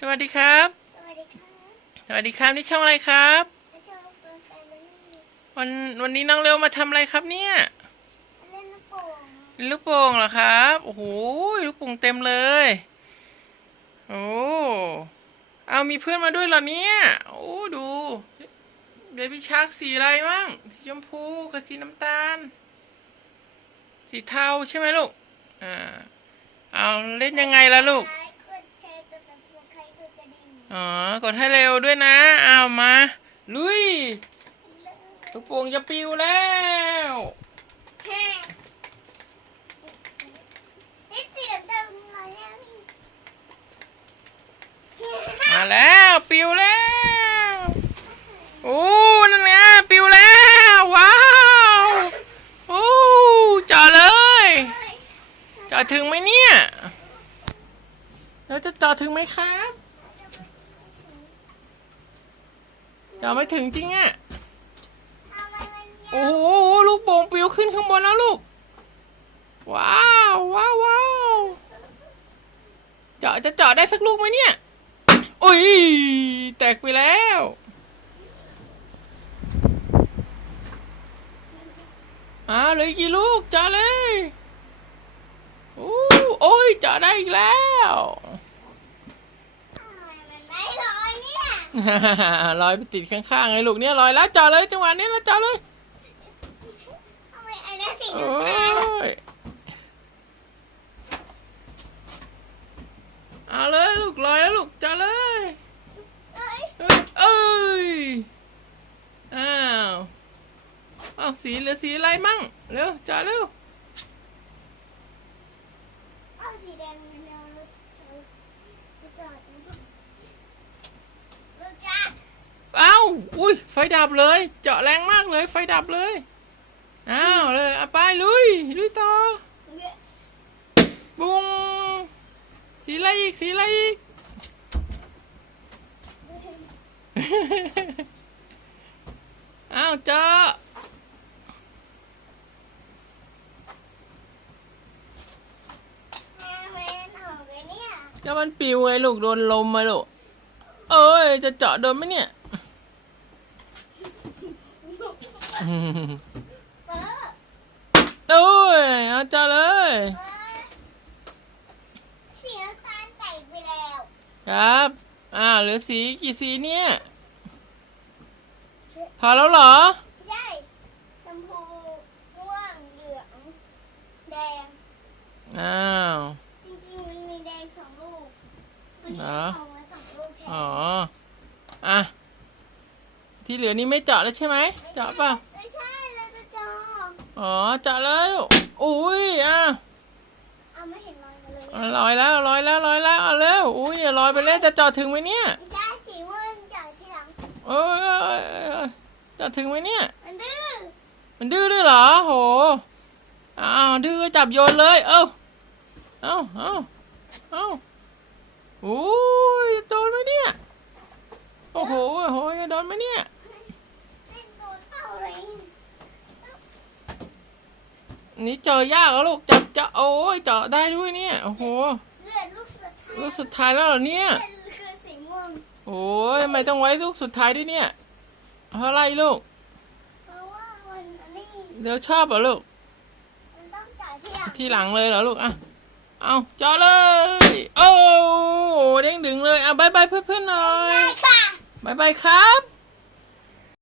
สวัสดีครับ สวัสดีครับสวัสดีครับนี่ช่องอะไรครับและเจ้าลูกเฟิร์นแฟมิลี่วันวันนี้น้องเร็วมาทำอะไรครับเนี่ยเล่นลูกโป่งเล่นลูกโป่งเหรอครับโอ้โหลูกโป่งเต็มเลยโอ้เอามีเพื่อนมาด้วยเหรอเนี่ยโอ้ดูเบบี้ชาร์กสีอะไรมั่งสีชมพูกับสีน้ำตาล สีเทาใช่ไหมลูกอ่าเอาเล่นยังไงล่ะลูก ดให้เร็วด้วยนะเอามา ลุยลูกโป่งจะปิวแล้วแฮ่นี่สีดำๆมาแล้วนี่มาแล้วปิวแล้วโอ้นั่นไงปิวแล้วว้าวโอ้เจาะเลยเจาะถึงไหมเนี่ยเราจะเจาะถึงไหมครับเจะไม่ถึงจริงอะเอามันมันโอ้โหลูกโป่งปิวขึ้นข้างบนแล้วลูก ว้าวว้าวว้าวเจาะจะเจาะได้สักลูกไหมเนี่ยอุ้ยแตกไปแล้วอ่าเหลยกี่ลูกเจาะเลยโอ้โอ้ยเจาะได้อีกแล้ว ทำไมมันไม่ลอยเนี่ย ลอยไปติดข้างๆไงลูกเนี่ยลอยแล้วจาะเลยจังหวะนี้แล้วจาะเลยทำไมอันนี้สีโอ้น้ำตาลเอาเลยลูกลอยแล้วลูกจาะเลยเอ้ยอ้ยอ้าวเอาสีเหลือสีอะไรมั่งเร็วจาะเร็ว เอาสีแดงมันเอารถรถจอดรถจอดรถจอด เอ้าอุ้ยไฟดับเลย เจาะแรงมากเลย ไฟดับเลย อ้าวเลยเอาไปลุย ลุยต่อ บุ้งสีอะไรอีก สีอะไรอีก อ้าวเจาะแม่เว้นออกเลยเนี่ยก็มันปิวไงลูก โดนลมมาลูก เอ้ย จะเจาะโดนไหมเนี่ย เปิด โอ้ยเอาเจาะเลยเปิดสีน้ำตาลแตกไปแล้ว ครับอ้าวเหลือสีกี่สีเนี่ย พอแล้วเหรอ ใช่ชมพูม่วงเหลืองแดงอ้าว จริงๆมันมีแดงสองลูกวัน เหร นี้ อ เอามาสองลูกแทน อ๋ออะ ที่เหลือนี่ไม่เจาะแล้วใช่ไหมเจาะเปล่าไม่ใช่เราจะจองอ๋อเจาะเลยลูกอุ้ยอะเอาไม่เห็นรอยมาเลยอะลอยแล้วลอยแล้วลอยแล้วเอาเร็วอุ้ยอย่าลอยไปเลยจะเจาะถึงไหมเนี่ยไม่ใช่สีม่วงจ่ายทีหลัง เอ้ยเอ้ยเอ้ยเอ้ยเจาะถึงไหมเนี่ย มันดื้อมันดื้อด้วยเหรอโหอ้าวดื้อก็จับโยนเลย เอ้าเอ้าเอ้าเอ้าโอ้ยโดนไหมเนี่ย โอ้โหโอ้โหจะโดนไหมเนี่ยเล่นโด นเป้าเลยนี่เจอยากแล้วลูกจับจะโอ้ยเจาะได้ด้วยเนี่ยโอ้โหเลือดลูกสุดท้ายลูกสุดท้ายแล้วเหรอเนี่ยเลือดคือสีม่วงโอ้ยทำไมต้องไว้ลูกสุดท้ายด้วยเนี่ยเพราะอะไรลูกเพราะว่าวันนี้เดี๋ยวชอบเหรอลูกมันต้องจ่ายที่หลังทีหลังเลยเหรอลูกอะเอาเจาะเลยโอ้เด้งดึงเลยอะบายบายเพื่อนๆหน่อยได้ค่ะบายบายครับ